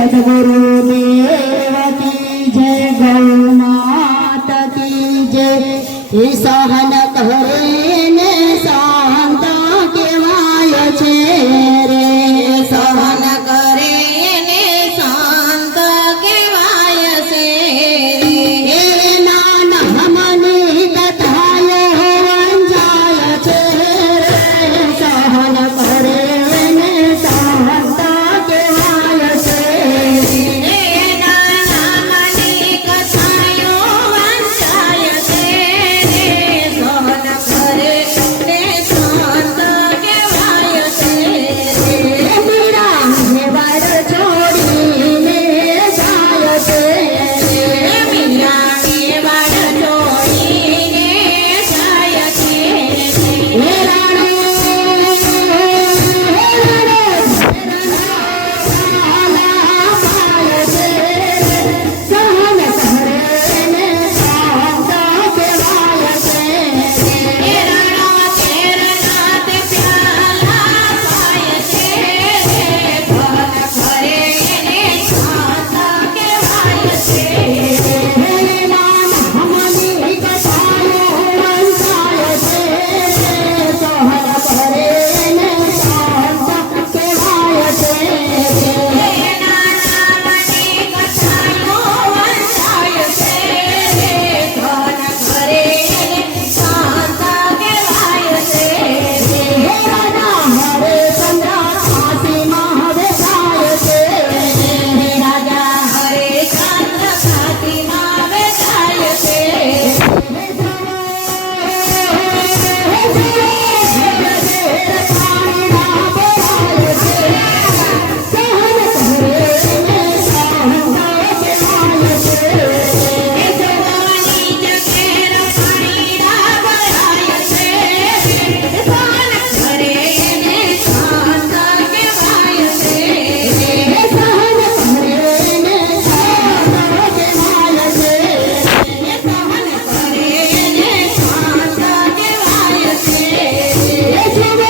સદગુરુદેવ કી જય, ગૌ માત કી જય। એ સહન કરે ને શાંત કહેવાય છે રે, સહન કરે ને શાંત કહેવાય છે રે। નાના મની કથાઓ વંચાય છે રે, સહન કરે ને શાંત કહેવાય છે રે। નાના મની કથાઓ વંચાય છે રે, સહન કરે ને શાંત કહેવાય છે રે। મીરા ને વાર છોડીને જાય છે રે, મીરા ને વાર છોડીને જાય છે રે। Let's